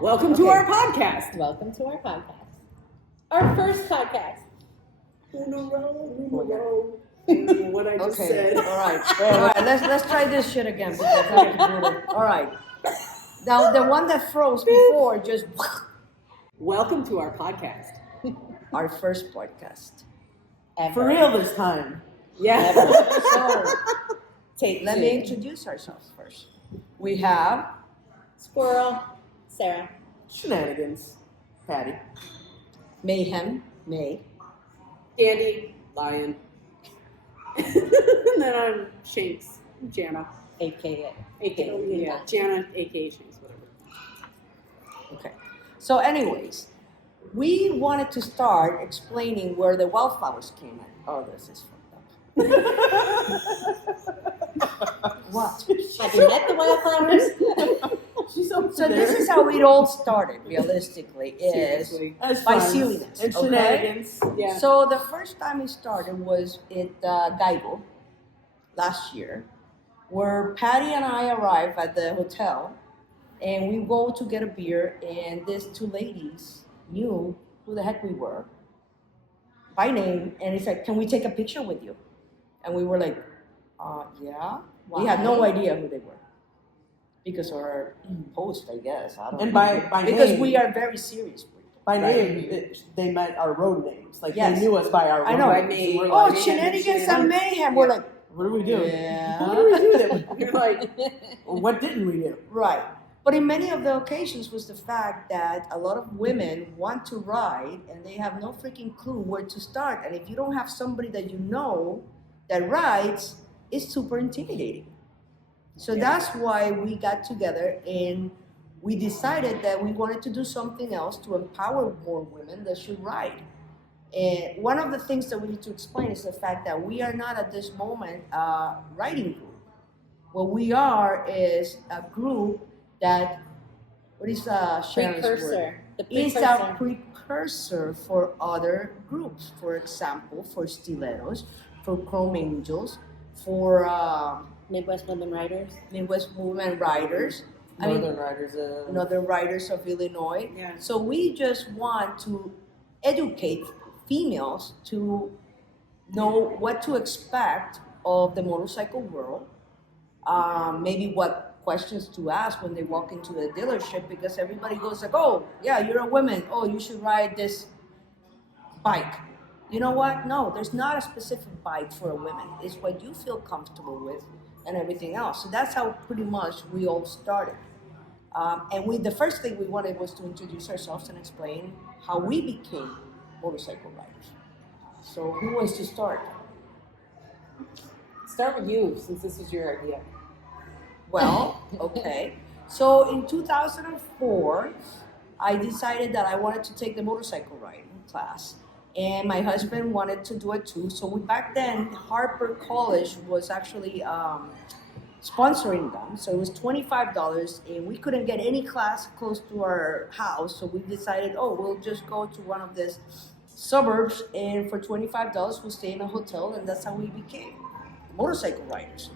Welcome to our podcast. Welcome to our podcast. Our first podcast. What I just Okay, said. all right. Let's try this shit again because that was brutal. All right. Now the one that froze before just Welcome to our podcast. our first podcast. Ever. For real this time. Yeah. So let me two. introduce ourselves first. We have Squirrel, Sarah. Shenanigans. Patty. Mayhem, May, Andy, Lion. And then I'm Shanks, Jana. AKA. Yeah, Jana, aka Shanks, whatever. Okay. So anyways, we wanted to start explaining where the wildflowers came in. Oh, this is fucked up. What? Have you met the Wildflowers? She's so So this is how it all started, realistically, is Seriously. by silliness, and okay? shenanigans. Yeah. So the first time it started was at Geigo last year, where Patty and I arrived at the hotel, and we go to get a beer, and these two ladies knew who the heck we were by name, and it's like, "Can we take a picture with you?" And we were like, "Yeah." We had no Why? idea who they were because of our post, I guess. I don't And know. by because name, we are very serious. by right? name, they meant our road names. Like Yes. they knew us by our road I know. names. By name. We're Oh, like, shenanigans Shan- and mayhem. We're like, what do we do? yeah. What do we do? You're like, Or what didn't we do? Right. But in many of the occasions was the fact that a lot of women want to ride and they have no freaking clue where to start. And if you don't have somebody that you know that rides, it's super intimidating. So that's why we got together and we decided that we wanted to do something else to empower more women that should ride. And one of the things that we need to explain is the fact that we are not at this moment a riding group. What we are is a group that, what is Sharon's word? Precursor. The Is precursor. a precursor for other groups. For example, for stilettos, for chrome angels, for Midwest Women Writers. Midwest Women Riders. I mean, Northern Riders. another Riders of Illinois. yeah. So we just want to educate females to know what to expect of the motorcycle world, maybe what questions to ask when they walk into the dealership, because everybody goes like, oh, yeah, you're a woman. Oh, you should ride this bike. You know what? No, there's not a specific bike for a woman. It's what you feel comfortable with and everything else. So that's how pretty much we all started. The first thing we wanted was to introduce ourselves and explain how we became motorcycle riders. So who wants to start? Start with you, since this is your idea. Well, okay. So in 2004, I decided that I wanted to take the motorcycle riding class. And my husband wanted to do it too. So back then, Harper College was actually sponsoring them. So it was $25 and we couldn't get any class close to our house. So we decided, oh, we'll just go to one of these suburbs and for $25 we'll stay in a hotel, and that's how we became motorcycle riders.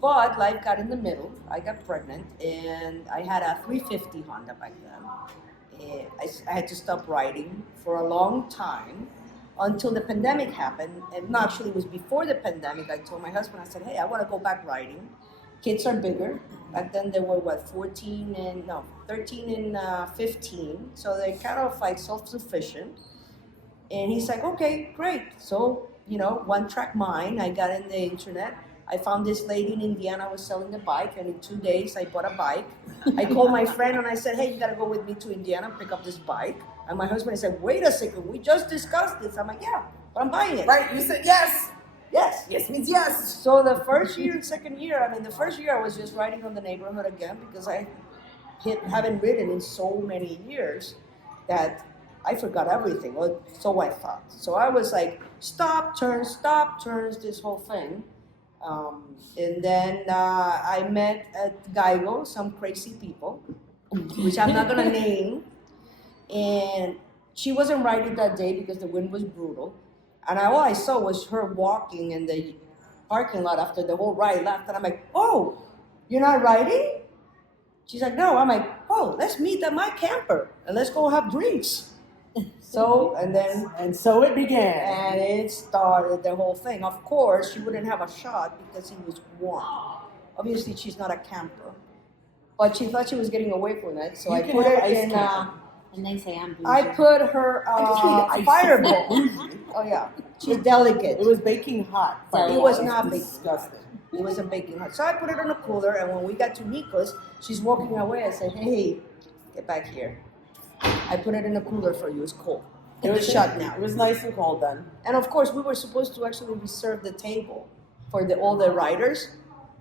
But life got in the middle. I got pregnant and I had a 350 Honda back then. And I had to stop riding for a long time until the pandemic happened. And no, actually it was before the pandemic. I told my husband, I said, hey, I want to go back riding. Kids are bigger. Back then they were 13 and 15. So they're kind of like self-sufficient. And he's like, okay, great. So, one track mind. I got in the internet. I found this lady in Indiana was selling a bike, and in 2 days I bought a bike. I called my friend and I said, hey, you gotta go with me to Indiana and pick up this bike. And my husband said, wait a second, we just discussed this. I'm like, yeah, but I'm buying it. Right? You said yes. Yes. Yes means yes. So the first year and second year, the first year I was just riding on the neighborhood again because I haven't ridden in so many years that I forgot everything. Well, so I thought. So I was like, stop, turns, this whole thing. And then I met at Geigo some crazy people, which I'm not gonna name. And she wasn't riding that day because the wind was brutal. And all I saw was her walking in the parking lot after the whole ride left. And I'm like, oh, you're not riding? She's like, no. I'm like, oh, let's meet at my camper and let's go have drinks. So, And so it began. and it started the whole thing. Of course, she wouldn't have a shot because it was warm. Obviously, she's not a camper. But she thought she was getting away from it, so You I can put her have ice in. cream. And they say I'm bougie. I put her Actually, fireball. bougie. Oh yeah, she's delicate. It was baking hot. It was not baking disgusting. It wasn't baking hot. So I put it in a cooler, and when we got to Nico's, she's walking away. I said, "Hey, get back here." I put it in the cooler for you. It's cold. It was shut now. It was nice and cold then. And of course, we were supposed to actually reserve the table for all the riders,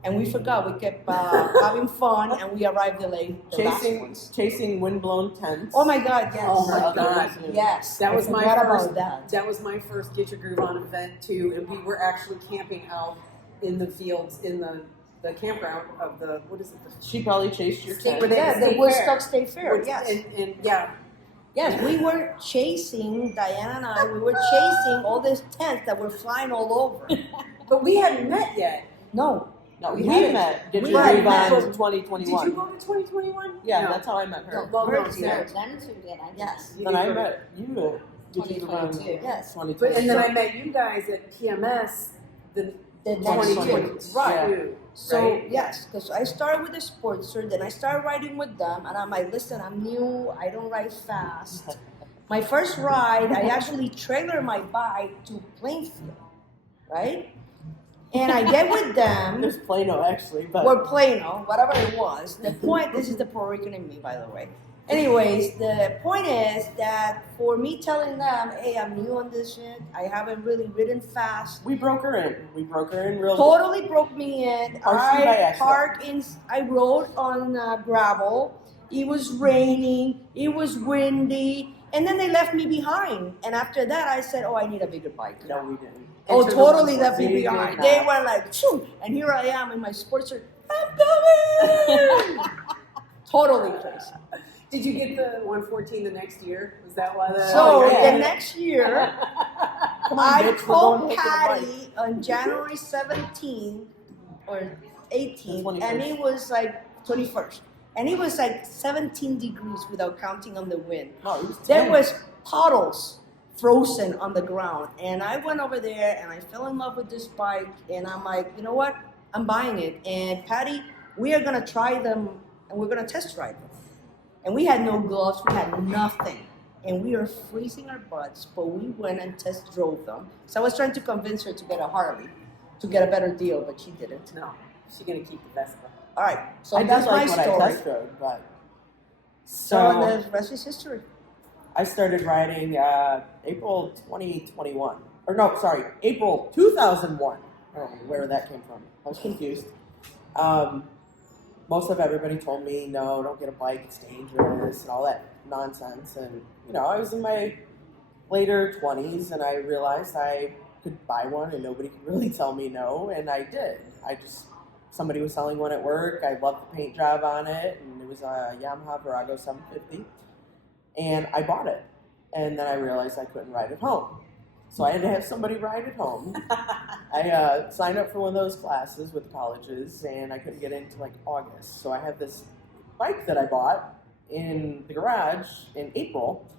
and we forgot. We kept having fun, and we arrived late. The last ones. Chasing windblown tents. Oh my God! Yes. Oh my God. Yes. That I was my forgot first. about that. That was my first Get Your Groove On event too, and we were actually camping out in the fields in the campground of the what is it? She probably chased your tent. Were they- Yeah, the State Woodstock State Fair. Which- Yes. and yeah, Yes, we were chasing, Diana and I, we were chasing all these tents that were flying all over. but we hadn't met yet. No. No, We we hadn't. met. Get We your hadn't groove on met. Did 2021. you go to 2021? Yeah, No. that's how I met her. Well, no, Hers, yeah. Then two did. I did. Yes. You Then I did go- met you at Get Your Groove On 2022. Yes. 2022. And then I met you guys at PMS the The next 2020. year. Right. Yeah. So, Right? yes, because I started with the Sportster, then I started riding with them, and I'm like, listen, I'm new, I don't ride fast. My first ride, I actually trailer my bike to Plainfield, right? And I get with them. There's Plano actually, but Or Plano, whatever it was. The point, this is the Puerto Rican in me, by the way. Anyways, the point is that for me telling them, hey, I'm new on this shit, I haven't really ridden fast, we broke her in. We broke her in real totally broke me in. Partially by I accident. parked in, I rode on gravel. It was raining, it was windy, and then they left me behind. And after that, I said, oh, I need a bigger bike. No, we didn't. Oh, Enter the totally 140. left me They did behind. not. They were like, shoo, and here I am in my Sportster. I'm coming! Totally crazy. Did you get the 114 the next year? Was that why the So yeah. the next year, Come on, I bitch, we're called going to take your Patty on January 17th or 18th, 21st. and it was like 21st, and it was like 17 degrees without counting on the wind. No, it was There 10. was puddles frozen on the ground, and I went over there and I fell in love with this bike, and I'm like, you know what? I'm buying it. And Patty, we are gonna try them, and we're gonna test ride them. And we had no gloves, we had nothing, and we were freezing our butts, but we went and test drove them. So I was trying to convince her to get a Harley, to get a better deal, but she didn't. No, she's gonna keep the Vespa. All right, so I that's did like my what story. I test rode, but So the rest is history. I started riding April 2021. Or no, sorry, April 2001. I don't know where that came from. I was confused. Most of everybody told me, no, don't get a bike, it's dangerous, and all that nonsense. And, you know, I was in my later 20s, and I realized I could buy one, and nobody could really tell me no, and I did. Somebody was selling one at work. I loved the paint job on it, and it was a Yamaha Virago 750. And I bought it. And then I realized I couldn't ride at home. So I had to have somebody ride at home. I signed up for one of those classes with colleges, and I couldn't get in until like August. So I had this bike that I bought in the garage in April,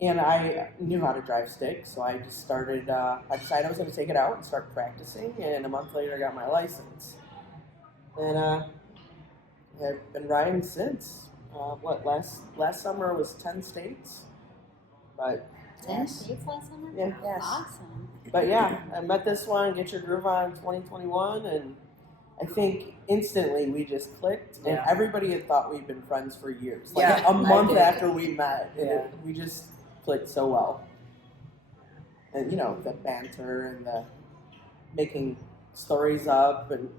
and I knew how to drive stick. So I just started, I decided I was going to take it out and start practicing, and a month later I got my license. And I've been riding since. Last summer was 10 states, but 10 states last summer? yeah. Yes. Awesome. But yeah, I met this one, Get Your Groove On 2021, and I think instantly we just clicked, and Yeah. everybody had thought we'd been friends for years. Like Yeah, a month I did. after we met, and Yeah. we just clicked so well. And you know, the banter and the making stories up, and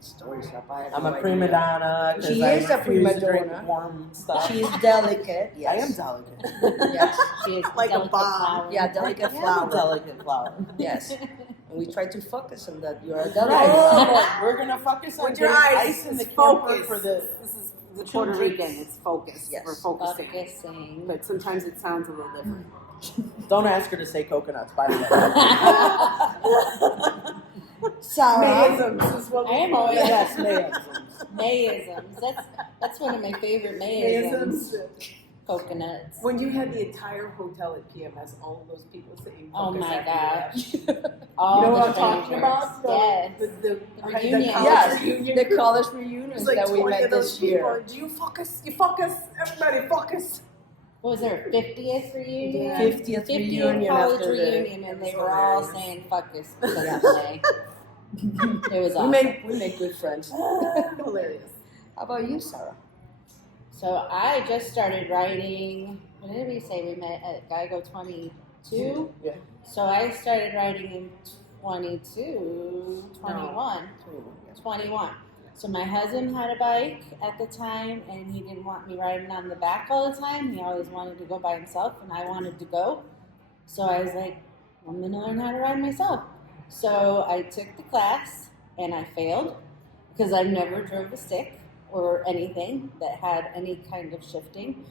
Stories up. I have I'm no a idea. prima donna. 'cause She I is a refuse prima to drink donna. warm stuff. She's delicate. Yes. I am delicate. Yes. She is Like a delicate bomb. flower. Yeah, delicate I am a flower. delicate flower. Yes. And we try to focus on that. You're a Right. delicate flower. We're gonna focus on With your getting eyes, ice in the it's camper focus. for the. This is the two Puerto drinks. Rican. It's focus. Yes. We're focusing. Focusing. But sometimes it sounds a little different. Don't ask her to say coconuts, by the way. Sarah. Mayisms is what I am we call it. Yes, mayisms. Mayisms. That's one of my favorite mayisms. Coconuts. When you had the entire hotel at PMS, all of those people saying, Oh "Focus my after you left." gosh. All You know the what I'm talking strangers. about? Yes. The reunion. college Yes, reunion the group. college reunions It's like that we 20 met of those this people. year. Do you focus? You focus. Everybody focus. What was there, 50th reunion? Yeah. 50th reunion college after the- reunion, and they were all hilarious. saying "fuck us" because Yes. of May. It was awesome. We made good friends. Hilarious. How about you, Sarah? So I just started writing. What did we say? We met at Geigo 22. Yeah. So I started writing in 22, 21. 21. So my husband had a bike at the time, and he didn't want me riding on the back all the time. He always wanted to go by himself, and I wanted to go. So I was like, I'm going to learn how to ride myself. So I took the class, and I failed because I never drove a stick or anything that had any kind of shifting.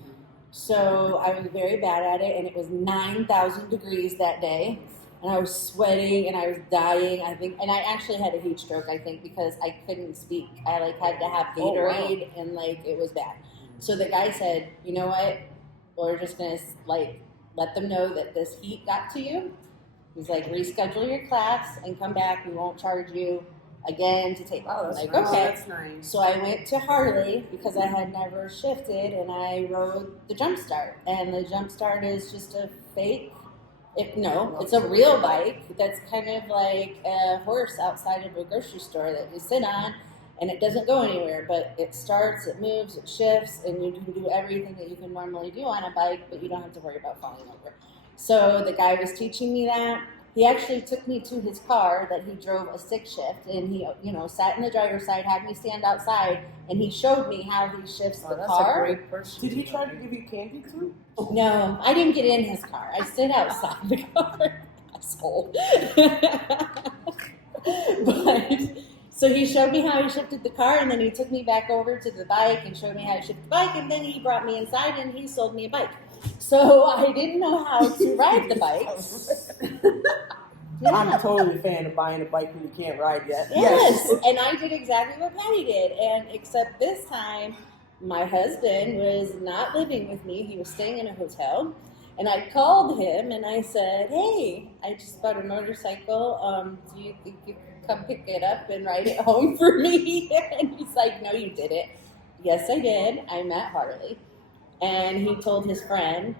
So I was very bad at it, and it was 9,000 degrees that day. And I was sweating and I was dying, I think. And I actually had a heat stroke, I think, because I couldn't speak. I had to have Oh, wow. Gatorade and it was bad. So the guy said, you know what? We're just going to let them know that this heat got to you. He's like, reschedule your class and come back. We won't charge you again to take. Oh, that's like, nice. Oh, okay. that's nice. So I went to Harley because I had never shifted, and I rode the Jump Start. And the Jump Start is just a fake. It's a real bike that's kind of like a horse outside of a grocery store that you sit on, and it doesn't go anywhere, but it starts, it moves, it shifts, and you can do everything that you can normally do on a bike, but you don't have to worry about falling over. So the guy was teaching me that. He actually took me to his car that he drove a stick shift, and he, sat in the driver's side, had me stand outside, and he showed me how he shifts the That's car. a great person. Did he try to give you candy too? No, I didn't get in his car. I stood outside the car. Asshole. But so he showed me how he shifted the car, and then he took me back over to the bike and showed me how to shift the bike, and then he brought me inside and he sold me a bike. So I didn't know how to ride the bikes. I'm totally a fan of buying a bike when you can't ride yet. Yes, and I did exactly what Patty did, and except this time, my husband was not living with me. He was staying in a hotel, and I called him and I said, "Hey, I just bought a motorcycle. Do you think you could come pick it up and ride it home for me?" And he's like, "No, you didn't." Yes, I did. I'm at Harley, and he told his friend.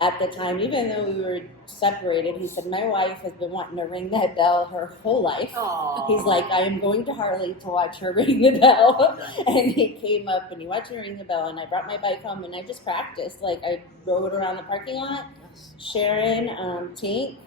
At the time, even though we were separated, he said, "My wife has been wanting to ring that bell her whole life." Aww. He's like, "I am going to Harley to watch her ring the bell." And he came up and he watched me ring the bell, and I brought my bike home and I just practiced. I rode around the parking lot. Sharon, Tink,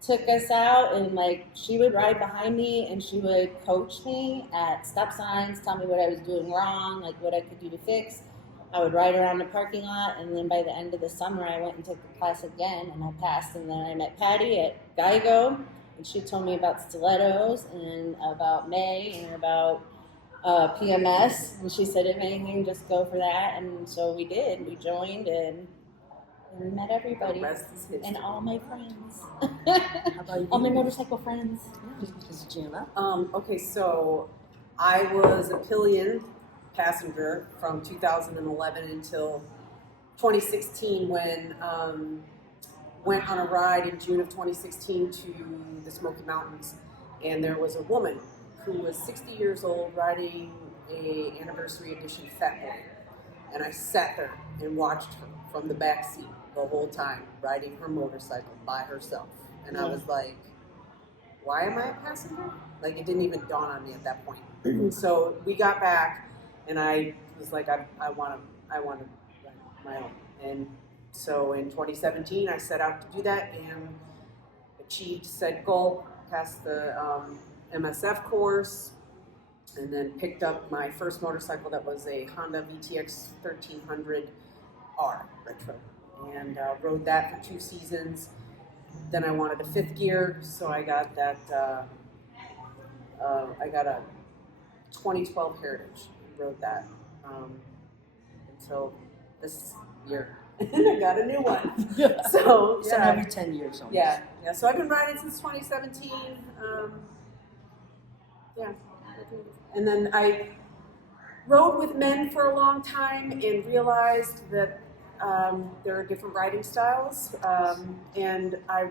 took us out, and she would ride behind me and she would coach me at stop signs, tell me what I was doing wrong, what I could do to fix. I would ride around the parking lot, and then by the end of the summer, I went and took the class again, and I passed. And then I met Patty at Geigo, and she told me about stilettos and about May and about PMS. And she said, if anything, just go for that. And so we did. We joined, and we met everybody The rest is history. and all my friends, How about you? all my motorcycle friends. Jenna? Okay, so I was a pillion passenger from 2011 until 2016 when went on a ride in June of 2016 to the Smoky Mountains, and there was a woman who was 60 years old riding a anniversary edition Fat Boy, and I sat there and watched her from the back seat the whole time riding her motorcycle by herself, and I was like, why am I a passenger? It didn't even dawn on me at that point. So we got back, and I was like, I want to ride my own. And so in 2017, I set out to do that and achieved said goal, passed the MSF course, and then picked up my first motorcycle that was a Honda VTX 1300R retro, and rode that for 2 seasons. Then I wanted a 5th gear, so I got that. I got a 2012 Heritage. Rode that until this year, and I got a new one. So It's every 10 years almost. yeah. So I've been riding since 2017. Yeah, and then rode with men for a long time and realized that there are different riding styles, and I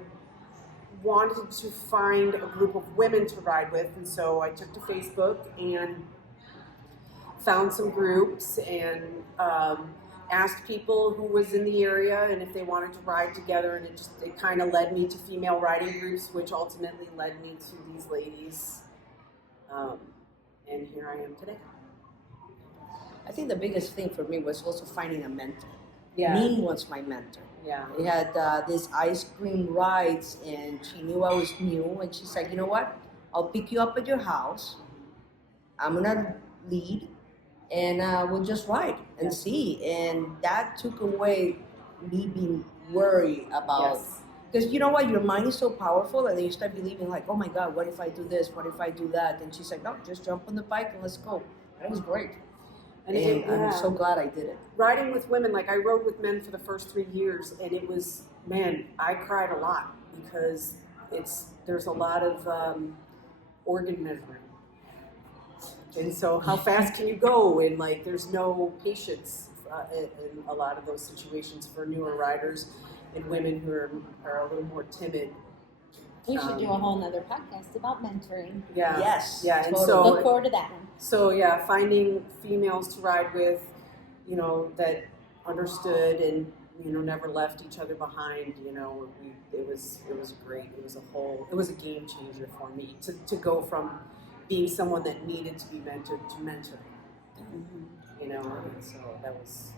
wanted to find a group of women to ride with, and so I took to Facebook and found some groups and asked people who was in the area and if they wanted to ride together, and it kind of led me to female riding groups, which ultimately led me to these ladies, and here I am today. I think the biggest thing for me was also finding a mentor. Yeah. Mean was my mentor. Yeah. We had these ice cream rides, and she knew I was new, and she said, "You know what? I'll pick you up at your house. I'm gonna lead, and we'll just ride and see." And that took away me being worried about. Yes. Because you know what, your mind is so powerful, and then you start believing like, "Oh my God, what if I do this? What if I do that?" And she's like, "No, just jump on the bike and let's go." And it was great, and I'm so glad I did it. Riding with women, like I rode with men for the first 3 years, and it was, man, I cried a lot because there's a lot of organ measuring. And so how fast can you go? And like there's no patience in a lot of those situations for newer riders and women who are a little more timid. We should do a whole nother podcast about mentoring. Yeah. Yes, Yeah. And totally. so Look forward to that one. So yeah, finding females to ride with, that understood and never left each other behind. It was great. It was a game changer for me to go from being someone that needed to be mentored to mentoring. And so that was.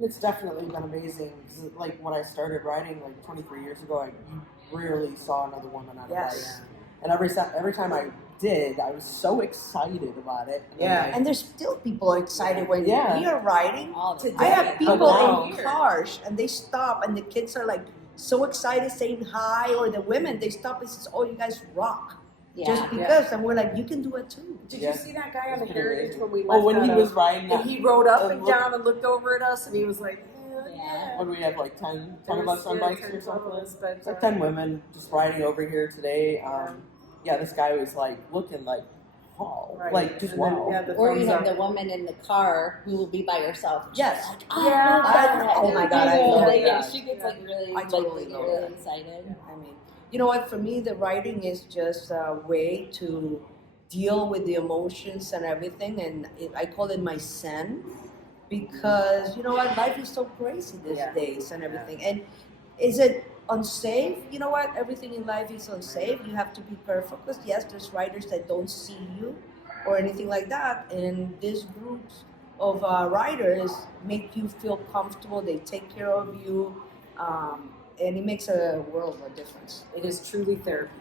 It's definitely been amazing. 'Cause, like when I started riding like 23 years ago, you rarely saw another woman on a bike. Yes. And every time I did, I was so excited about it. And Yeah. then And there's still people excited when Yeah. we are riding. All the I have people now- in cars and they stop, and the kids are like so excited saying hi, or the women, they stop and says, "Oh, you guys rock." Yeah. Just because, and we're like, you can do it too. Did Yeah. you see that guy on the It's Heritage amazing. when we left? when out he of- was riding, and he rode up and look- down and looked over at us, and he was like, Yeah. What do we have, like 10 There of was, us on yeah, bikes 10 or of something? us, but, It's like 10 women just riding over here today. Yeah, this guy was like looking like, wow, Right. like just And then, wow. yeah, the Or you thumbs have up. the woman in the car who will be by herself. Yes. Like, oh, Yeah. Oh my God, I know, love like, that. She gets like really, I totally like, love really that. excited. I mean, you know what? For me, the riding is just a way to deal with the emotions and everything, and I call it my zen, because you know what? Life is so crazy these Yeah. days and everything. And is it unsafe? You know what? Everything in life is unsafe. You have to be careful because yes, there's riders that don't see you or anything like that, and these groups of riders make you feel comfortable. They take care of you, and it makes a world of difference. It is truly therapy.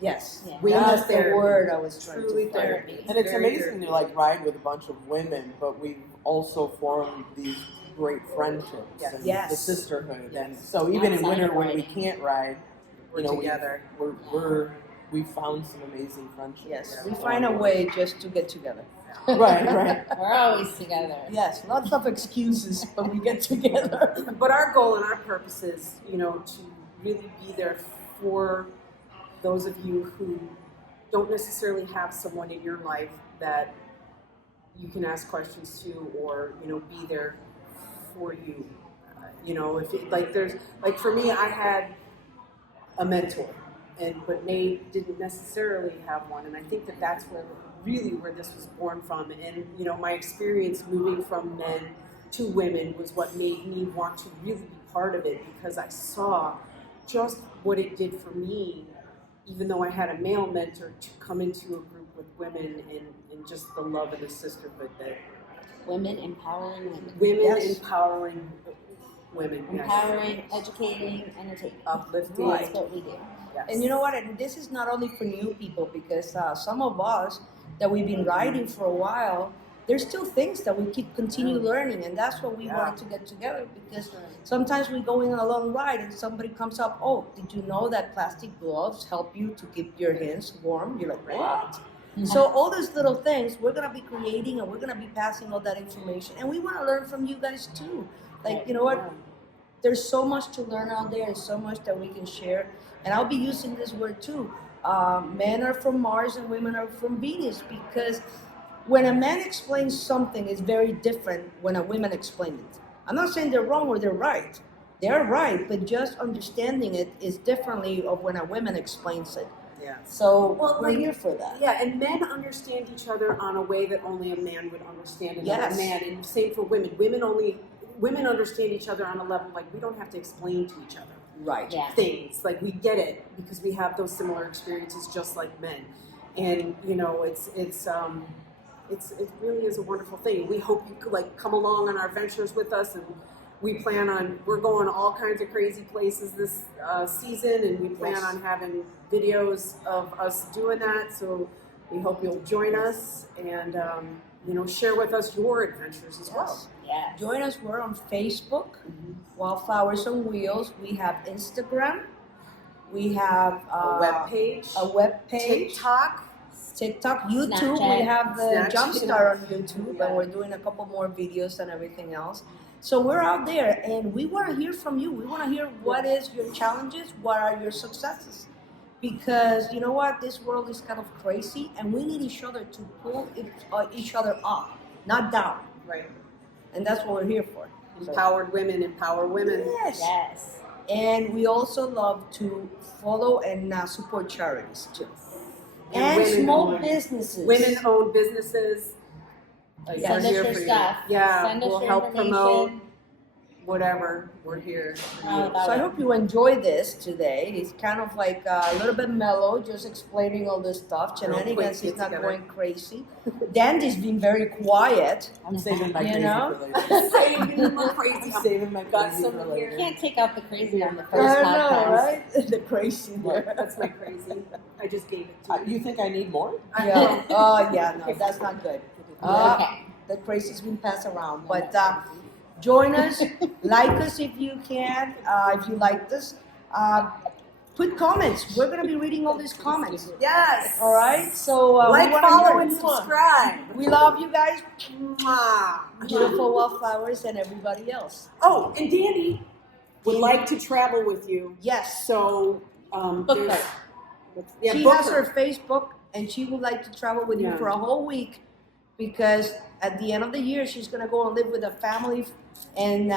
Yes, Yeah. that's the Therapy. word I was trying Truly to find. therapy. And it's Very amazing to like ride with a bunch of women, but we've also formed these great friendships Yes. and Yes. the sisterhood. Yes. And so even in Outside winter of when we riding. can't ride, We're together. we've found some amazing friendships. Yes, we find a way just to get together. right. We're always together. Yes, lots of excuses, but we get together. But our goal and our purpose is, to really be there for those of you who don't necessarily have someone in your life that you can ask questions to, or be there for you. If it, like for me, I had a mentor, but May didn't necessarily have one, and I think that's where this was born from. And my experience moving from men to women was what made me want to really be part of it, because I saw just what it did for me, even though I had a male mentor, to come into a group with women and just the love and the sisterhood that Women empowering women. women Yes. empowering women, yes. Empowering, educating, entertaining. Uplifting. Right. That's what we do. Yes. And you know what? And this is not only for new people, because some of us that we've been riding for a while, there's still things that we continue learning, and that's what we Yeah. wanted to get together, because sometimes we go in a long ride and somebody comes up, "Oh, did you know that plastic gloves help you to keep your hands warm?" You're like, "What?" So all these little things we're gonna be creating, and we're gonna be passing all that information, and we want to learn from you guys too. Like, you know what? There's so much to learn out there, and so much that we can share. And I'll be using this word too. Men are from Mars and women are from Venus, because when a man explains something, it's very different when a woman explains it. I'm not saying they're wrong or they're right. They're right, but just understanding it is differently of when a woman explains it. Yeah. So Well, we're like- here for that. Yeah, and men understand each other on a way that only a man would understand another Yes. man, and same for women. Women understand each other on a level like we don't have to explain to each other Right. Yeah. things. Like we get it because we have those similar experiences just like men. And you know, it really is a wonderful thing. We hope you could like come along on our ventures with us, and we're going all kinds of crazy places this season, and we plan Yes. on having videos of us doing that. So we hope you'll join us and share with us your adventures as well. Yeah. Join us. We're on Facebook, Wildflowers on Wheels. We have Instagram. We have A web page, TikTok, YouTube. Snapchat. We have the Snapchat. Jumpstart on YouTube, Yeah. and we're doing a couple more videos and everything else. So we're out there, and we want to hear from you. We want to hear what is your challenges, what are your successes, because you know what, this world is kind of crazy, and we need each other to pull each other up, not down, right? and that's what we're here for. So- Empowered women empower women. Yes. Yes. And we also love to follow and support charities too. And And women small own- businesses. Women-owned businesses. Like, Yes. we're Send us here your for you. stuff. Yeah, Send us we'll your help information. promote whatever. We're here. for All you. about So I it. hope you enjoy this today. It's kind of like a little bit mellow, just explaining all this stuff. Real quick, Shenanigans get is not together. going crazy. Dandy's been very quiet. I'm saving my You crazy know? for later. Saving my crazy. I'm saving my Got crazy some for here. later. You can't take out the crazy on the I first know, podcast. right? The crazy there. That's my crazy. I just gave it to you. You think I need more? Yeah. Oh, yeah, no, that's not good. Okay. The crazy's been passed around. But join us, like us if you can, if you like this. Put comments. We're going to be reading all these comments. Yes. All right? So Like, we wanna follow, hear and from you. subscribe. We love you guys. Mwah. Beautiful Wildflowers and everybody else. Oh, and Danny would like to travel with you. Yes. So, Book there's- her. Yeah, She book has her. her Facebook, and she would like to travel with you Yeah. for a whole week, because at the end of the year she's gonna go and live with a family, and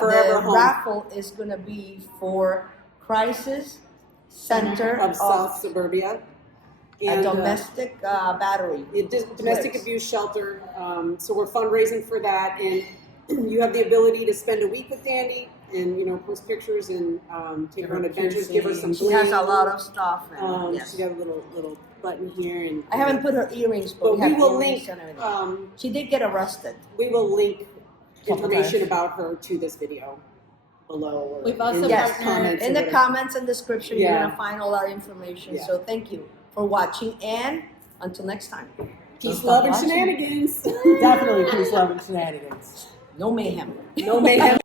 forever the home. raffle is gonna be for Crisis Center of South Suburbia. a And, domestic battery. domestic Place. abuse shelter. So we're fundraising for that, and you have the ability to spend a week with Dandy, and post pictures and take her on adventures. Give her some. She has a bling. lot of stuff. And, yes. She got a little button here, and I haven't put her earrings, but, But we we have will earrings link. and everything. She did get arrested. We will link Couple information times. about her to this video below. Or We've also in the Yes. comments. In or the whatever. comments and description, you're Yeah. gonna find all our information. Yeah. So thank you for watching, and until next time, Peace, Stop love, and watching. shenanigans. Definitely peace, love, and shenanigans. no mayhem. No mayhem.